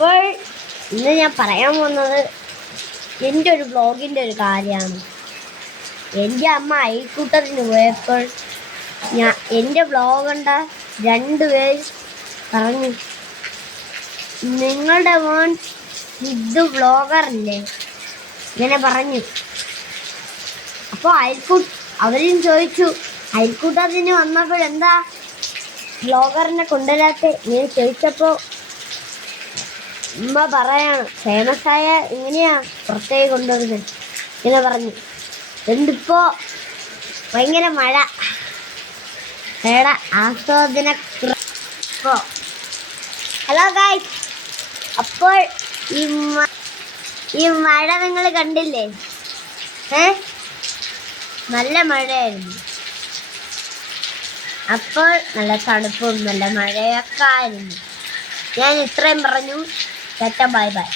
അപ്പോൾ ഇന്ന് ഞാൻ പറയാൻ പോകുന്നത് എൻ്റെ ഒരു വ്ളോഗിൻ്റെ ഒരു കാര്യമാണ്. എൻ്റെ അമ്മ അയൽക്കൂട്ടത്തിന് പോയപ്പോൾ എൻ്റെ വ്ളോഗ് കണ്ട 2 പേര് പറഞ്ഞു, നിങ്ങളുടെ മോൻ ഇത് വ്ളോഗറല്ലേ, ഇങ്ങനെ പറഞ്ഞു. അപ്പോൾ അവരും ചോദിച്ചു, അയൽക്കൂട്ടത്തിന് വന്നപ്പോൾ എന്താ വ്ളോഗറിനെ കൊണ്ടുവരാത്ത ഇങ്ങനെ ചോദിച്ചപ്പോൾ ഉമ്മ പറയാണ്, ഫേമസായ ഇങ്ങനെയാ പുറത്തേക്ക് കൊണ്ടുവരുന്നത് ഇങ്ങനെ പറഞ്ഞു. എന്നിപ്പോൾ ഭയങ്കര മഴയുടെ ആസ്വാദന. ഹലോ ഗായ്സ്, അപ്പോൾ ഈ മഴ നിങ്ങൾ കണ്ടില്ലേ? നല്ല മഴയായിരുന്നു. അപ്പോൾ നല്ല തണുപ്പും നല്ല മഴയൊക്കെ ആയിരുന്നു. ഞാൻ ഇത്രയും പറഞ്ഞു. Bye bye.